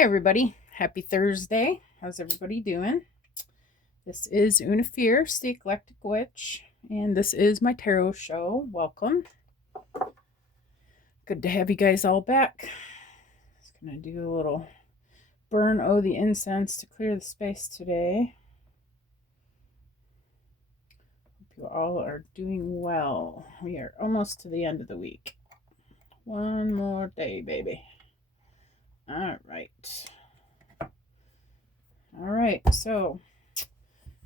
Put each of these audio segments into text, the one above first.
Hey everybody, happy Thursday. How's everybody doing? This is Una Fierce, the Eclectic Witch, and this is my tarot show. Welcome. Good to have you guys all back. Just gonna do a little burn the incense to clear the space today. Hope you all are doing well. We are almost to the end of the week. One more day, baby. All right, so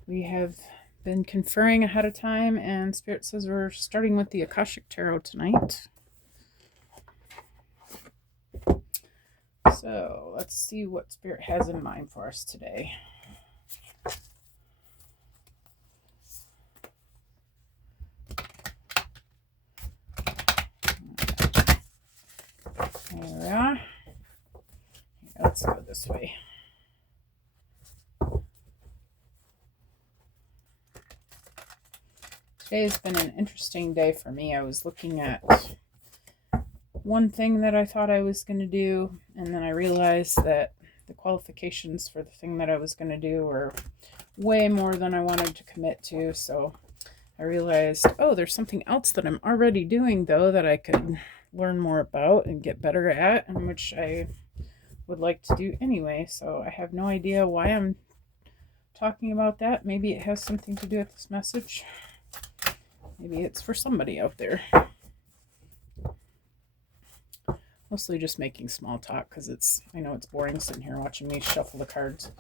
we have been conferring ahead of time, and Spirit says we're starting with the Akashic Tarot tonight. So let's see what Spirit has in mind for us today. There we are. Let's go this way. Today's been an interesting day for me. I was looking at one thing that I thought I was going to do, and then I realized that the qualifications for the thing that I was going to do were way more than I wanted to commit to. So I realized, oh, there's something else that I'm already doing, though, that I could learn more about and get better at, and which I would like to do anyway. So I have no idea why I'm talking about that. Maybe it has something to do with this message. Maybe it's for somebody out there. Mostly just making small talk because I know it's boring sitting here watching me shuffle the cards.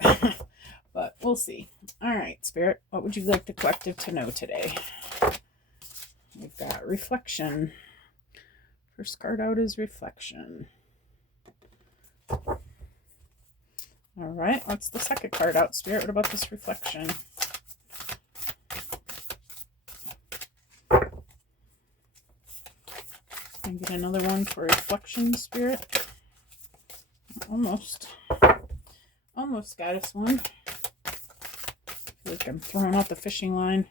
But we'll see. All right, Spirit, what would you like the collective to know today? We've got reflection. First card out is reflection. All right, what's the second card out, Spirit? What about this reflection? And get another one for reflection, Spirit. Almost got us one. I feel like I'm throwing out the fishing line.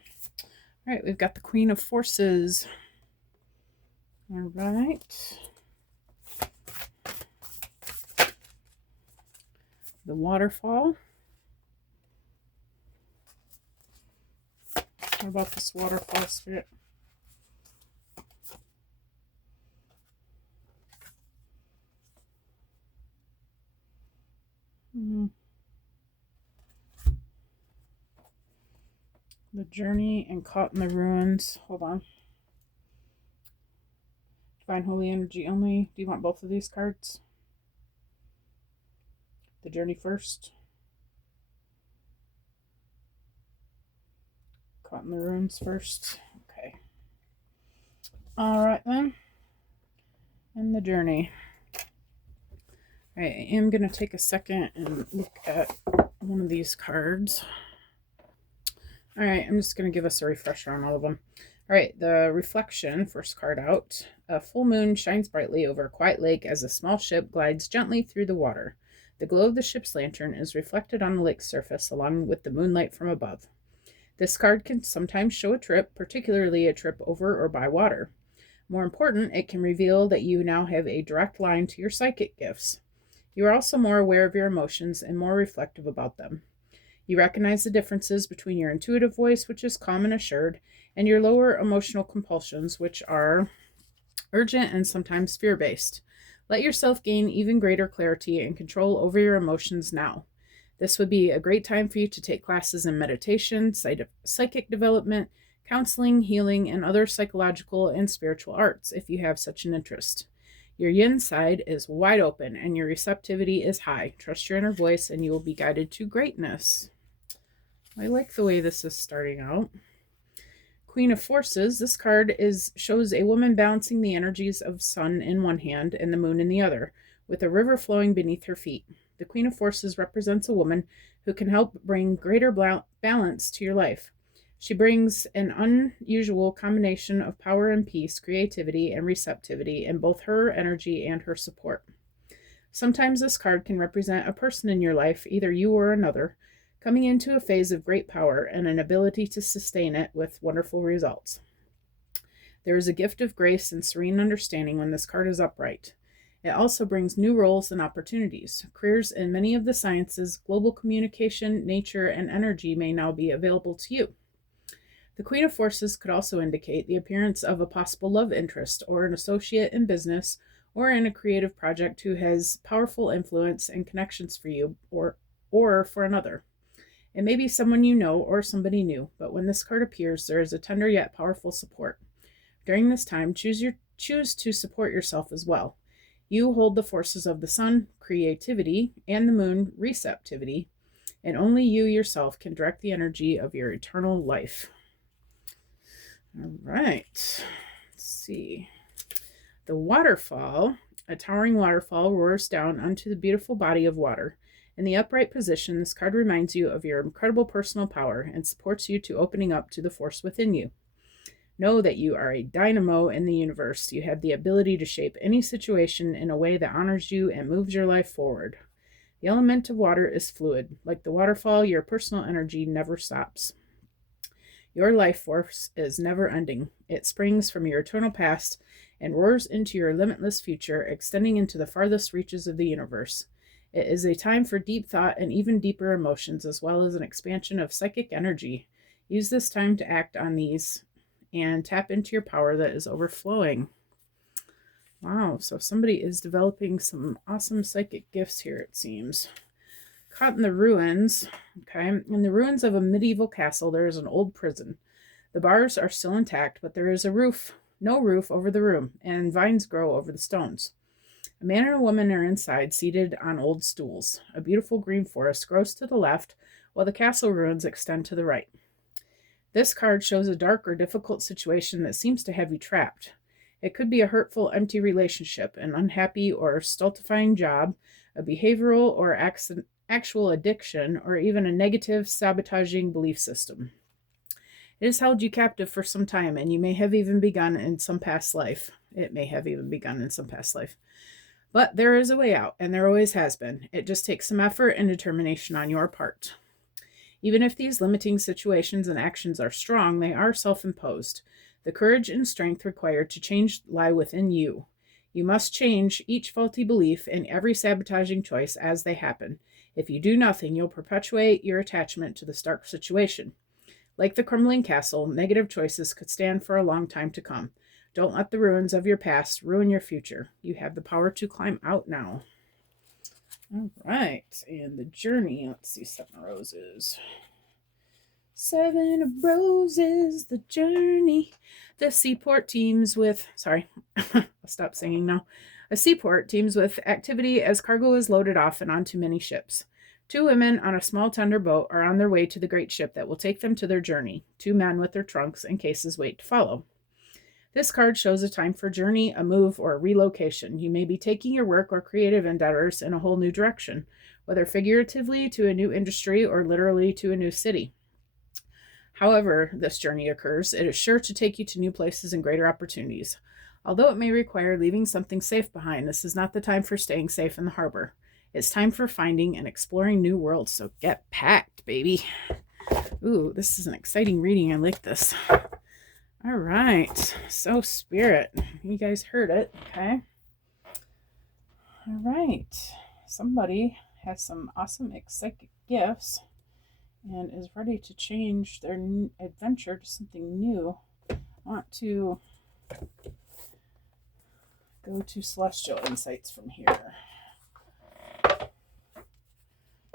All right, we've got the Queen of Forces. All right. The Waterfall. What about this Waterfall, Spirit? The Journey and Caught in the Ruins. Hold on. Divine Holy Energy only. Do you want both of these cards? The Journey first. Caught in the Ruins first. Okay. All right then. And the Journey. All right, I am going to take a second and look at one of these cards. All right, I'm just going to give us a refresher on all of them. All right, the Reflection, first card out. A full moon shines brightly over a quiet lake as a small ship glides gently through the water. The glow of the ship's lantern is reflected on the lake's surface along with the moonlight from above. This card can sometimes show a trip, particularly a trip over or by water. More important, it can reveal that you now have a direct line to your psychic gifts. You are also more aware of your emotions and more reflective about them. You recognize the differences between your intuitive voice, which is calm and assured, and your lower emotional compulsions, which are urgent and sometimes fear-based. Let yourself gain even greater clarity and control over your emotions now. This would be a great time for you to take classes in meditation, psychic development, counseling, healing, and other psychological and spiritual arts if you have such an interest. Your yin side is wide open and your receptivity is high. Trust your inner voice and you will be guided to greatness. I like the way this is starting out. Queen of Forces. This card shows a woman balancing the energies of sun in one hand and the moon in the other, with a river flowing beneath her feet. The Queen of Forces represents a woman who can help bring greater balance to your life. She brings an unusual combination of power and peace, creativity and receptivity in both her energy and her support. Sometimes this card can represent a person in your life, either you or another, coming into a phase of great power and an ability to sustain it with wonderful results. There is a gift of grace and serene understanding when this card is upright. It also brings new roles and opportunities. Careers in many of the sciences, global communication, nature, and energy may now be available to you. The Queen of Forces could also indicate the appearance of a possible love interest or an associate in business or in a creative project who has powerful influence and connections for you or for another. It may be someone you know or somebody new, but when this card appears, there is a tender yet powerful support. During this time, choose to support yourself as well. You hold the forces of the sun, creativity, and the moon, receptivity, and only you yourself can direct the energy of your eternal life. All right, let's see. The waterfall, a towering waterfall, roars down onto the beautiful body of water. In the upright position, this card reminds you of your incredible personal power and supports you to opening up to the force within you. Know that you are a dynamo in the universe. You have the ability to shape any situation in a way that honors you and moves your life forward. The element of water is fluid. Like the waterfall, your personal energy never stops. Your life force is never ending. It springs from your eternal past and roars into your limitless future, extending into the farthest reaches of the universe. It is a time for deep thought and even deeper emotions, as well as an expansion of psychic energy. Use this time to act on these and tap into your power that is overflowing. Wow, so somebody is developing some awesome psychic gifts here, it seems. Caught in the ruins, okay? In the ruins of a medieval castle, there is an old prison. The bars are still intact, but there is no roof over the room, and vines grow over the stones. A man and a woman are inside, seated on old stools. A beautiful green forest grows to the left, while the castle ruins extend to the right. This card shows a dark or difficult situation that seems to have you trapped. It could be a hurtful, empty relationship, an unhappy or stultifying job, a behavioral or actual addiction, or even a negative, sabotaging belief system. It has held you captive for some time, and you may have even begun in some past life. It may have even begun in some past life. But there is a way out, and there always has been. It just takes some effort and determination on your part. Even if these limiting situations and actions are strong, they are self-imposed. The courage and strength required to change lie within you. You must change each faulty belief and every sabotaging choice as they happen. If you do nothing, you'll perpetuate your attachment to the stark situation. Like the crumbling castle, negative choices could stand for a long time to come. Don't let the ruins of your past ruin your future. You have the power to climb out now. All right, and the journey, let's see, 7 roses. 7 of roses, the journey. The seaport teams with, I'll stop singing now. A seaport teams with activity as cargo is loaded off and onto many ships. 2 women on a small tender boat are on their way to the great ship that will take them to their journey. 2 men with their trunks and cases wait to follow. This card shows a time for a journey, a move, or a relocation. You may be taking your work or creative endeavors in a whole new direction, whether figuratively to a new industry or literally to a new city. However this journey occurs, it is sure to take you to new places and greater opportunities. Although it may require leaving something safe behind, this is not the time for staying safe in the harbor. It's time for finding and exploring new worlds, so get packed, baby. Ooh, this is an exciting reading. I like this. All right, so Spirit, you guys heard it, okay? All right, somebody has some awesome psychic gifts and is ready to change their adventure to something new. I want to go to Celestial Insights from here.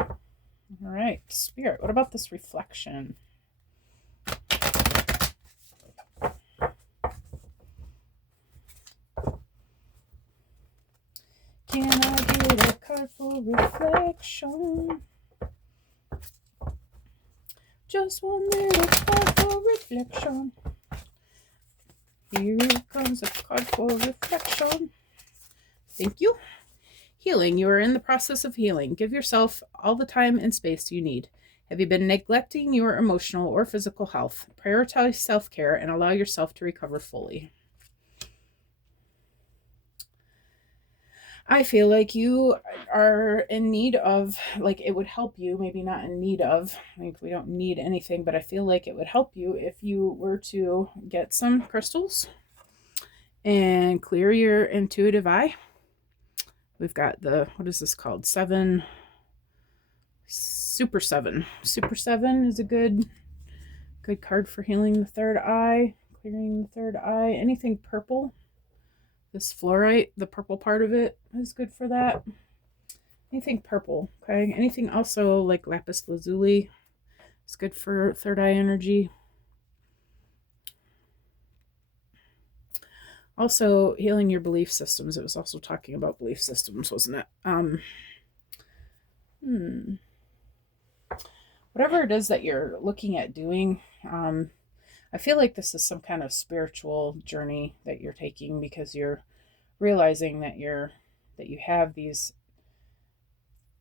All right, Spirit, what about this reflection? Can I get a card for reflection? Just one little card for reflection. Here comes a card for reflection. Thank you. Healing. You are in the process of healing. Give yourself all the time and space you need. Have you been neglecting your emotional or physical health? Prioritize self-care and allow yourself to recover fully. I feel like you are in need of, like it would help you, maybe not in need of, like we don't need anything, but I feel like it would help you if you were to get some crystals and clear your intuitive eye We've got the, what is this called? Super 7. Super 7 is a good card for healing the third eye, clearing the third eye. Anything purple. This fluorite, the purple part of it, is good for that. Anything purple, okay? Anything also like lapis lazuli is good for third eye energy. Also, healing your belief systems. It was also talking about belief systems, wasn't it? Whatever it is that you're looking at doing, I feel like this is some kind of spiritual journey that you're taking, because you're realizing that you have these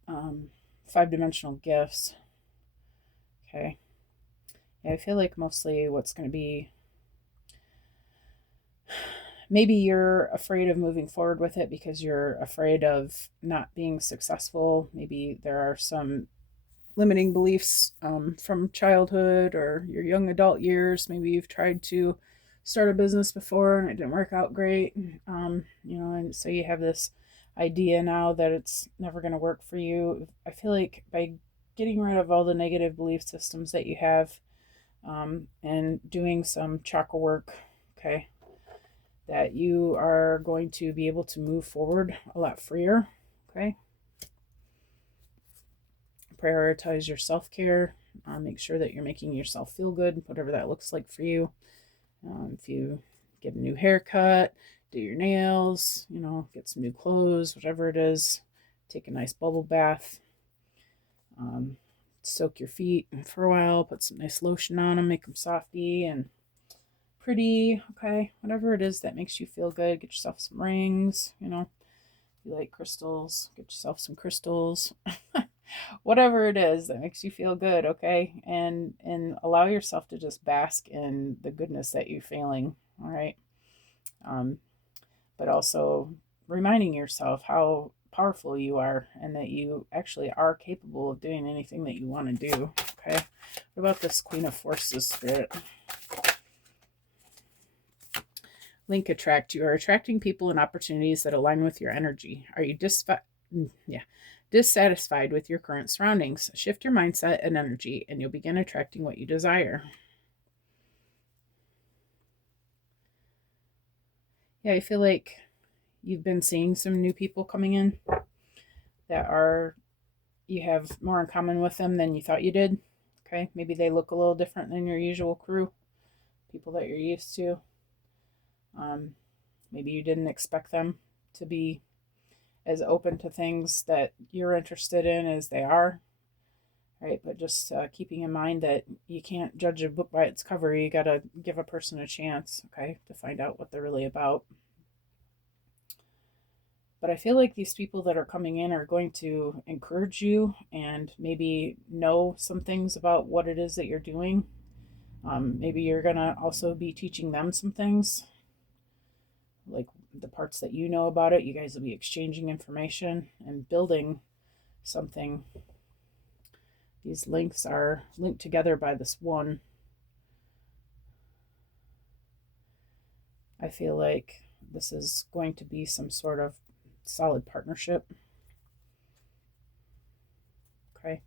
5-dimensional gifts. Okay. Yeah, I feel like mostly what's going to be, maybe you're afraid of moving forward with it because you're afraid of not being successful. Maybe there are some limiting beliefs from childhood or your young adult years. Maybe you've tried to start a business before and it didn't work out great. And so you have this idea now that it's never going to work for you. I feel like by getting rid of all the negative belief systems that you have, and doing some chakra work, okay, that you are going to be able to move forward a lot freer, okay? Prioritize your self-care. Make sure that you're making yourself feel good, whatever that looks like for you. If you get a new haircut, do your nails, get some new clothes, whatever it is, take a nice bubble bath, soak your feet for a while, put some nice lotion on them, make them softy and pretty, okay? Whatever it is that makes you feel good. Get yourself some rings, if you like crystals, get yourself some crystals. Whatever it is that makes you feel good, okay? And allow yourself to just bask in the goodness that you're feeling, all right? But also reminding yourself how powerful you are and that you actually are capable of doing anything that you want to do, okay? What about this Queen of Forces spirit? Link attract. You are attracting people and opportunities that align with your energy. Are you dissatisfied with your current surroundings? Shift your mindset and energy, and you'll begin attracting what you desire. Yeah, I feel like you've been seeing some new people coming in that you have more in common with them than you thought you did. Okay, maybe they look a little different than your usual crew, people that you're used to. Maybe you didn't expect them to be as open to things that you're interested in as they are, right? But just keeping in mind that you can't judge a book by its cover. You got to give a person a chance, okay, to find out what they're really about. But I feel like these people that are coming in are going to encourage you and maybe know some things about what it is that you're doing. Maybe you're going to also be teaching them some things, like the parts that you know about it. You guys will be exchanging information and building something. These links are linked together by this one. I feel like this is going to be some sort of solid partnership. Okay.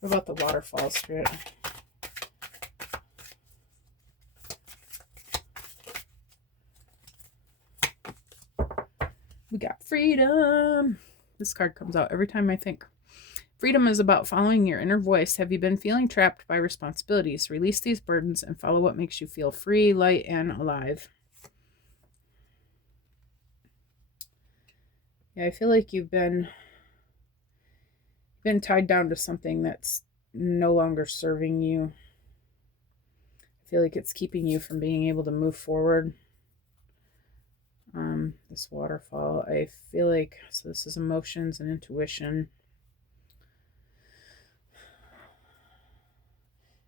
What about the waterfall spirit? We got freedom. This card comes out every time I think. Freedom is about following your inner voice. Have you been feeling trapped by responsibilities? Release these burdens and follow what makes you feel free, light, and alive. Yeah, I feel like you've been tied down to something that's no longer serving you. I feel like it's keeping you from being able to move forward. This waterfall, I feel like, so this is emotions and intuition.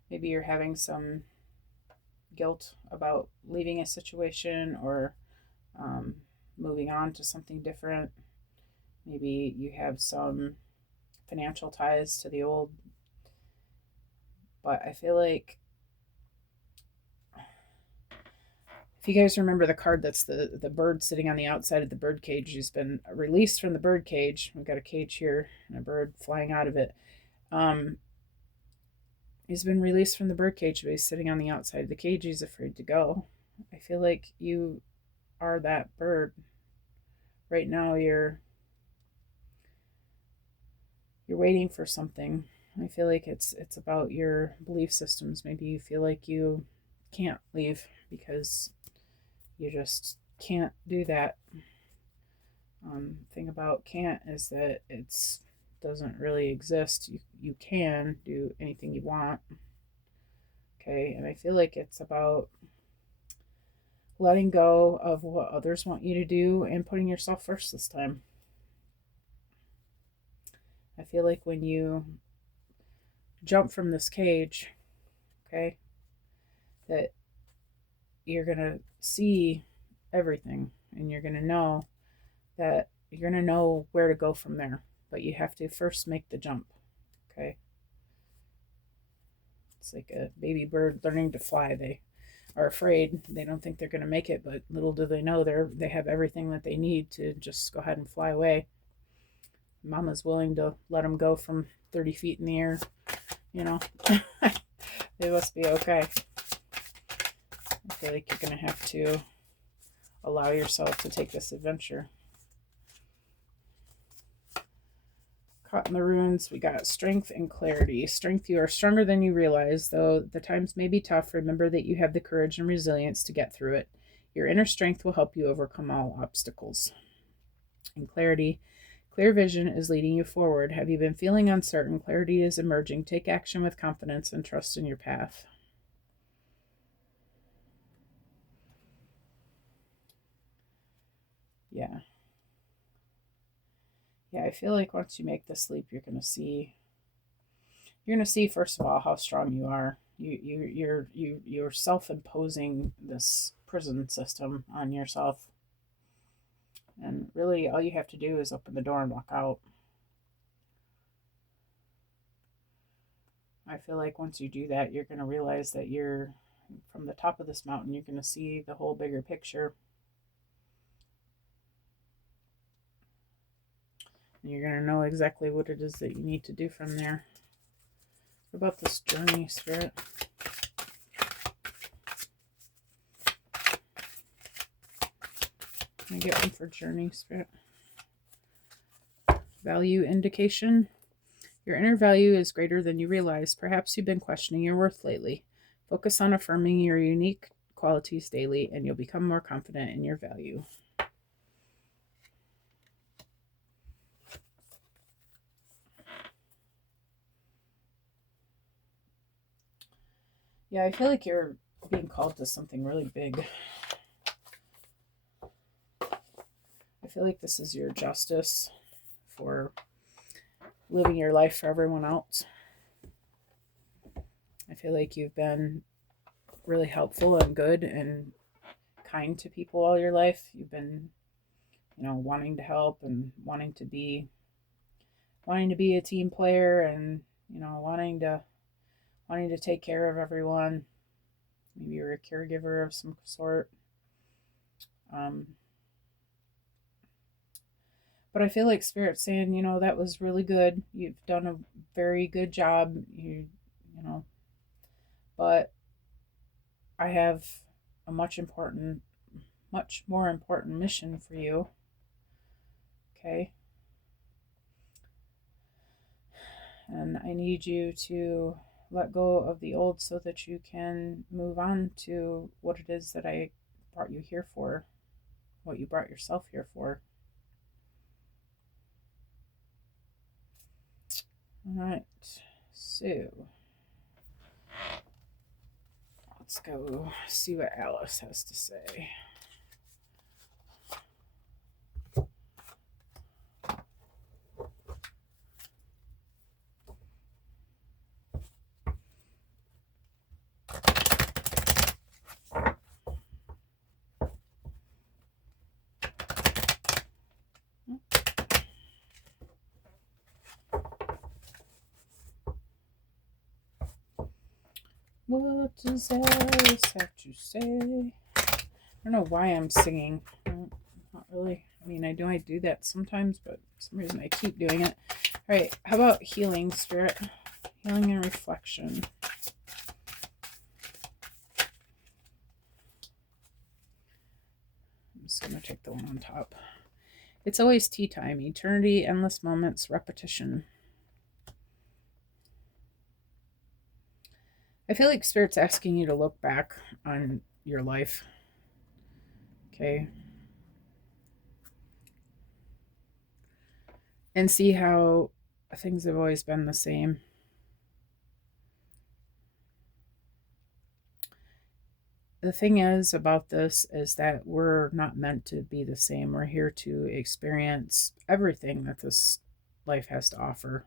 Maybe you're having some guilt about leaving a situation or moving on to something different. Maybe you have some financial ties to the old, but I feel like If you guys remember the card, that's the bird sitting on the outside of the bird cage. He's been released from the bird cage. We've got a cage here and a bird flying out of it. He's been released from the bird cage, but he's sitting on the outside of the cage. He's afraid to go. I feel like you are that bird. Right now you're waiting for something. I feel like it's about your belief systems. Maybe you feel like you can't leave because you just can't do that. Thing about can't is that it's doesn't really exist. You can do anything you want. Okay, and I feel like it's about letting go of what others want you to do and putting yourself first this time. I feel like when you jump from this cage, okay, that you're going to see everything and you're going to know that you're going to know where to go from there. But you have to first make the jump, okay? It's like a baby bird learning to fly. They are afraid. They don't think they're going to make it, but little do they know they have everything that they need to just go ahead and fly away. Mama's willing to let them go from 30 feet in the air, you know. They must be okay. I feel like you're going to have to allow yourself to take this adventure. Caught in the runes, we got strength and clarity. Strength, you are stronger than you realize. Though the times may be tough, remember that you have the courage and resilience to get through it. Your inner strength will help you overcome all obstacles. And clarity, clear vision is leading you forward. Have you been feeling uncertain? Clarity is emerging. Take action with confidence and trust in your path. Yeah. Yeah, I feel like once you make this leap, you're gonna see first of all how strong you are. You're self-imposing this prison system on yourself, and really all you have to do is open the door and walk out. I feel like once you do that, you're gonna realize that you're from the top of this mountain. You're gonna see the whole bigger picture. And you're going to know exactly what it is that you need to do from there. What about this journey, Spirit? Can I get one for journey, Spirit? Value indication. Your inner value is greater than you realize. Perhaps you've been questioning your worth lately. Focus on affirming your unique qualities daily, and you'll become more confident in your value. Yeah, I feel like you're being called to something really big. I feel like this is your justice for living your life for everyone else. I feel like you've been really helpful and good and kind to people all your life. You've been, wanting to help and wanting to be a team player and, wanting to take care of everyone. Maybe you're a caregiver of some sort. But I feel like Spirit's saying, that was really good. You've done a very good job. But I have a much more important mission for you. Okay? And I need you to let go of the old so that you can move on to what it is that I brought you here for, what you brought yourself here for. All right, so let's go see what Alice has to say. What does Alice have to say? don't know why I'm singing. Not really. I mean, I know I do that sometimes, but for some reason I keep doing it. All right, how about healing, Spirit? Healing and reflection. I'm just going to take the one on top. It's always tea time. Eternity, endless moments, repetition. I feel like Spirit's asking you to look back on your life. Okay. And see how things have always been the same. The thing is about this is that we're not meant to be the same. We're here to experience everything that this life has to offer.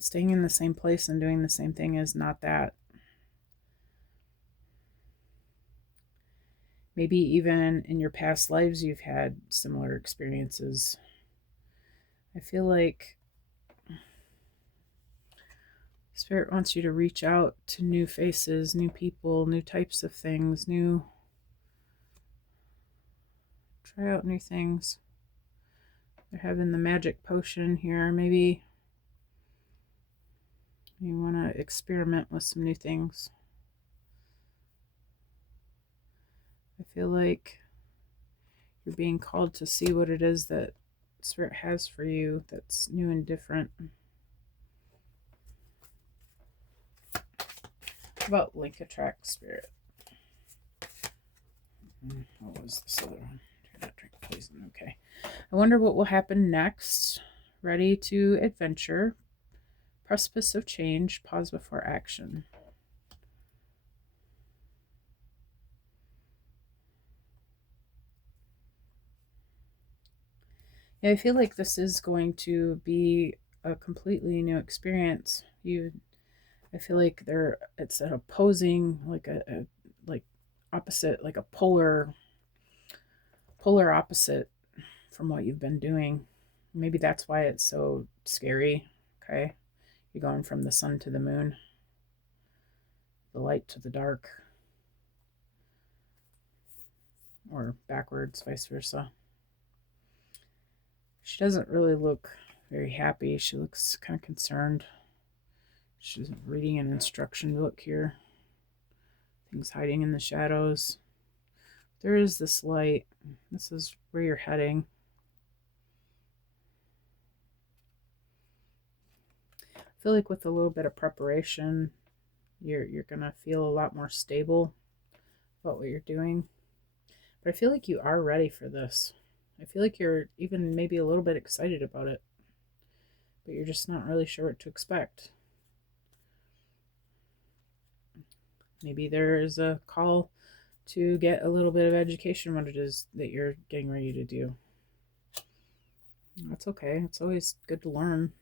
Staying in the same place and doing the same thing is not that. Maybe even in your past lives, you've had similar experiences. I feel like Spirit wants you to reach out to new faces, new people, new types of things, try out new things. They're having the magic potion here. Maybe you want to experiment with some new things. I feel like you're being called to see what it is that Spirit has for you that's new and different. How about link attract, Spirit? What was this other one? Do not drink poison. Okay. I wonder what will happen next. Ready to adventure. Precipice of change. Pause before action. Yeah, I feel like this is going to be a completely new experience. I feel like it's an opposing, like a like opposite, like a polar opposite from what you've been doing. Maybe that's why it's so scary. Okay, you're going from the sun to the moon, the light to the dark, or backwards, vice versa. She doesn't really look very happy. She looks kind of concerned. She's reading an instruction book here. Things hiding in the shadows. There is this light. This is where you're heading. I feel like with a little bit of preparation, you're gonna feel a lot more stable about what you're doing. But I feel like you are ready for this. I feel like you're even maybe a little bit excited about it, but you're just not really sure what to expect. Maybe there is a call to get a little bit of education what it is that you're getting ready to do. That's okay. It's always good to learn.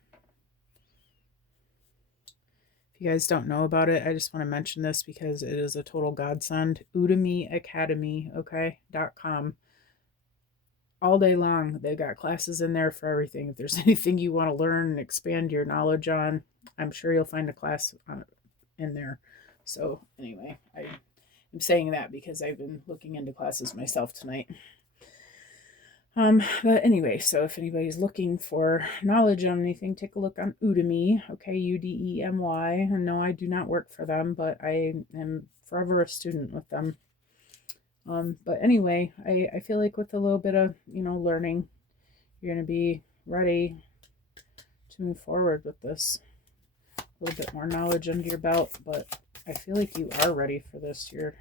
If you guys don't know about it, I just want to mention this because it is a total godsend. Udemy Academy, okay, .com. All day long, they've got classes in there for everything. If there's anything you want to learn and expand your knowledge on, I'm sure you'll find a class in there. So anyway, I'm saying that because I've been looking into classes myself tonight. But anyway, so if anybody's looking for knowledge on anything, take a look on Udemy, okay, Udemy. And no, I do not work for them, but I am forever a student with them. But anyway, I feel like with a little bit of, learning, you're going to be ready to move forward with this. A little bit more knowledge under your belt, but I feel like you are ready for this. You're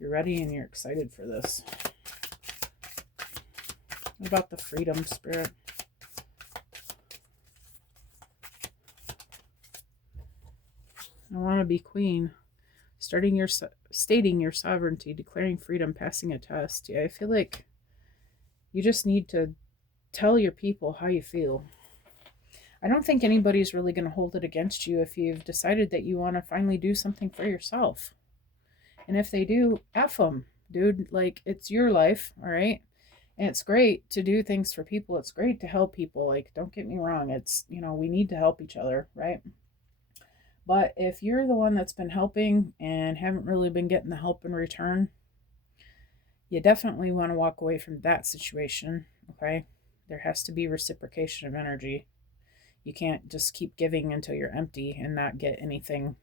ready and you're excited for this. What about the freedom, Spirit? I want to be queen. Stating your sovereignty, declaring freedom, passing a test. Yeah, I feel like you just need to tell your people how you feel. I don't think anybody's really going to hold it against you if you've decided that you want to finally do something for yourself. And if they do, F them, dude. Like, it's your life, all right? And it's great to do things for people. It's great to help people. Like, don't get me wrong. It's, we need to help each other, right? But if you're the one that's been helping and haven't really been getting the help in return, You definitely want to walk away from that situation, okay? There has to be reciprocation of energy. You can't just keep giving until you're empty and not get anything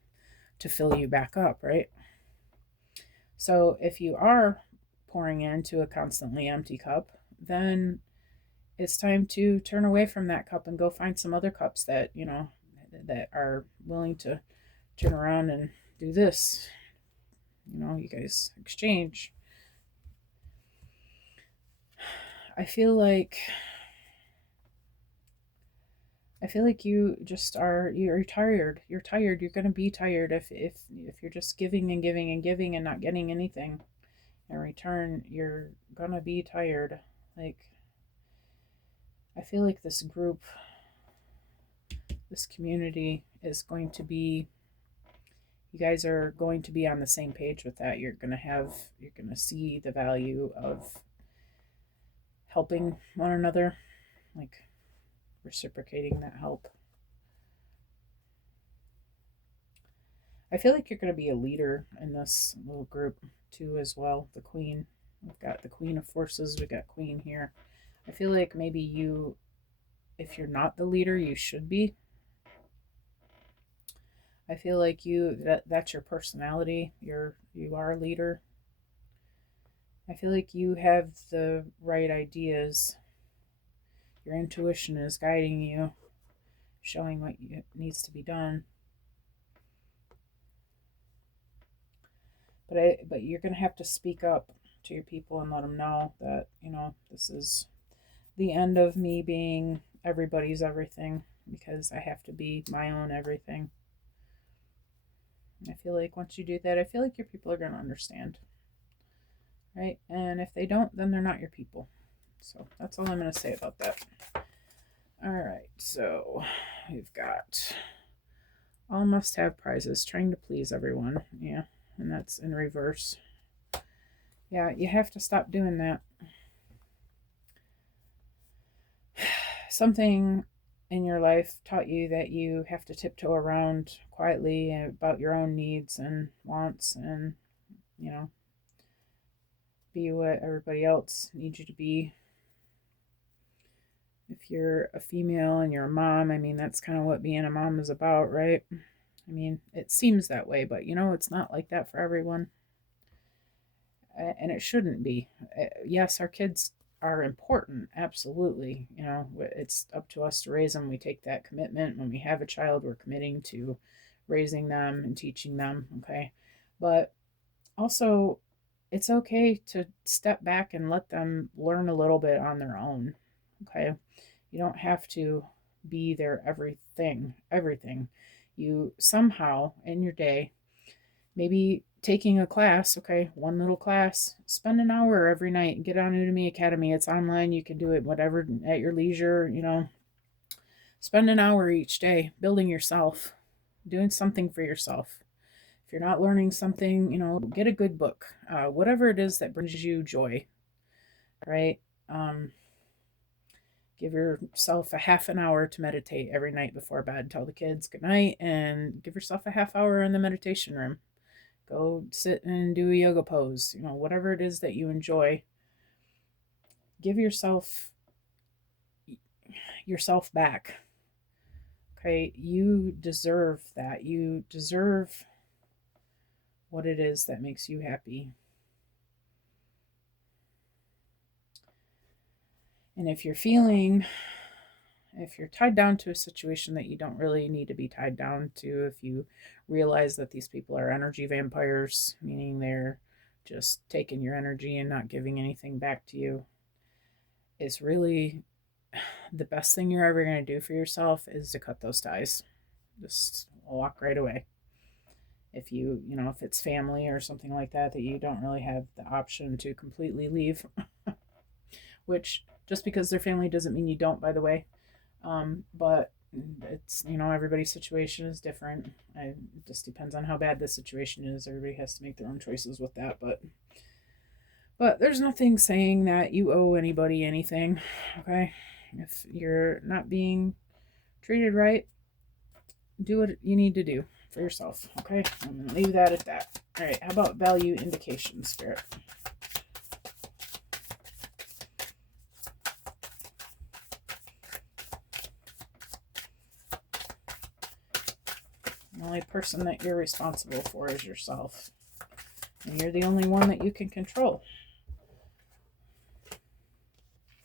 to fill you back up, right? So if you are pouring into a constantly empty cup, then it's time to turn away from that cup and go find some other cups that, that are willing to turn around and do this. You guys exchange. I feel like you just you're tired. You're tired. You're going to be tired if you're just giving and giving and giving and not getting anything in return. You're going to be tired. Like, I feel like this group, this community is going to be, you guys are going to be on the same page with that. You're going to see the value of helping one another, like reciprocating that help. I feel like you're going to be a leader in this little group too as well. The Queen. We've got the Queen of Forces. We got Queen here. I feel like maybe you, if you're not the leader, you should be. I feel like that's your personality. You are a leader. I feel like you have the right ideas. Your intuition is guiding you, showing what needs to be done. But you're going to have to speak up to your people and let them know that, this is the end of me being everybody's everything, because I have to be my own everything. I feel like once you do that, I feel like your people are going to understand. Right? And if they don't, then they're not your people. So that's all I'm going to say about that. All right. So we've got all must-have prizes, trying to please everyone. Yeah. And that's in reverse. Yeah, you have to stop doing that. Something in your life taught you that you have to tiptoe around quietly about your own needs and wants and, be what everybody else needs you to be. If you're a female and you're a mom, I mean, that's kind of what being a mom is about, right? I mean, it seems that way, but it's not like that for everyone. And it shouldn't be. Yes, our kids are important, absolutely. It's up to us to raise them. We take that commitment. When we have a child, we're committing to raising them and teaching them, okay? But also, it's okay to step back and let them learn a little bit on their own, okay? You don't have to be their everything. You somehow in your day, maybe taking a class, okay, one little class, spend an hour every night, get on Udemy Academy. It's online. You can do it whatever at your leisure, spend an hour each day building yourself, doing something for yourself. If you're not learning something, get a good book, whatever it is that brings you joy, right? Give yourself a half an hour to meditate every night before bed. Tell the kids good night and give yourself a half hour in the meditation room. Go sit and do a yoga pose, whatever it is that you enjoy. Give yourself back. Okay, you deserve that. You deserve what it is that makes you happy. And if you're tied down to a situation that you don't really need to be tied down to, if you realize that these people are energy vampires, meaning they're just taking your energy and not giving anything back to you, it's really the best thing you're ever going to do for yourself is to cut those ties. Just walk right away. If if it's family or something like that you don't really have the option to completely leave, which just because they're family doesn't mean you don't, by the way. But it's, everybody's situation is different. It just depends on how bad the situation is. Everybody has to make their own choices with that. But there's nothing saying that you owe anybody anything, okay? If you're not being treated right, do what you need to do for yourself, okay? I'm going to leave that at that. All right, how about value indication, Spirit? The only person that you're responsible for is yourself. And you're the only one that you can control.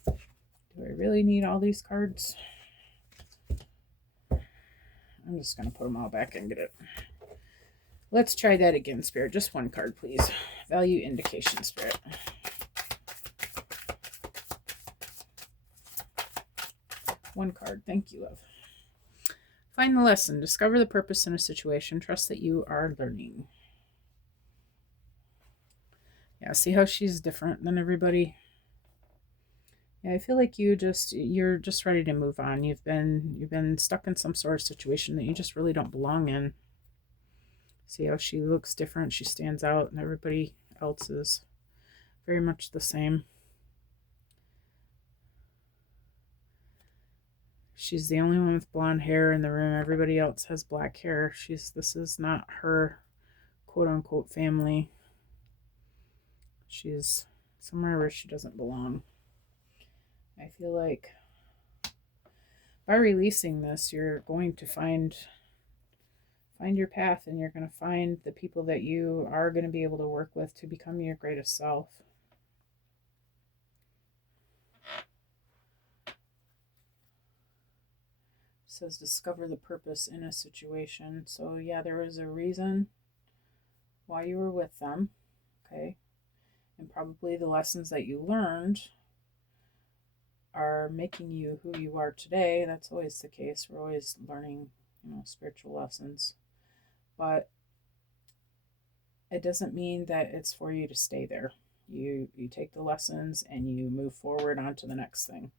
Do I really need all these cards? I'm just going to put them all back and get it. Let's try that again, Spirit. Just one card, please. Value indication, Spirit. One card. Thank you, love. Find the lesson. Discover the purpose in a situation. Trust that you are learning. Yeah, see how she's different than everybody? Yeah, I feel like you're just ready to move on. You've been stuck in some sort of situation that you just really don't belong in. See how she looks different? She stands out, and everybody else is very much the same. She's the only one with blonde hair in the room. Everybody else has black hair. This is not her quote unquote family. She's somewhere where she doesn't belong. I feel like by releasing this, you're going to find your path, and you're going to find the people that you are going to be able to work with to become your greatest self. It says discover the purpose in a situation. So yeah, there was a reason why you were with them. Okay. And probably the lessons that you learned are making you who you are today. That's always the case. We're always learning, spiritual lessons. But it doesn't mean that it's for you to stay there. You take the lessons and you move forward on to the next thing.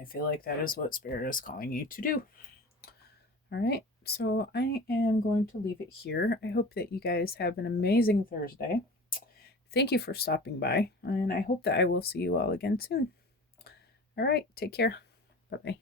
I feel like that is what Spirit is calling you to do. All right. So I am going to leave it here. I hope that you guys have an amazing Thursday. Thank you for stopping by, and I hope that I will see you all again soon. All right. Take care. Bye-bye.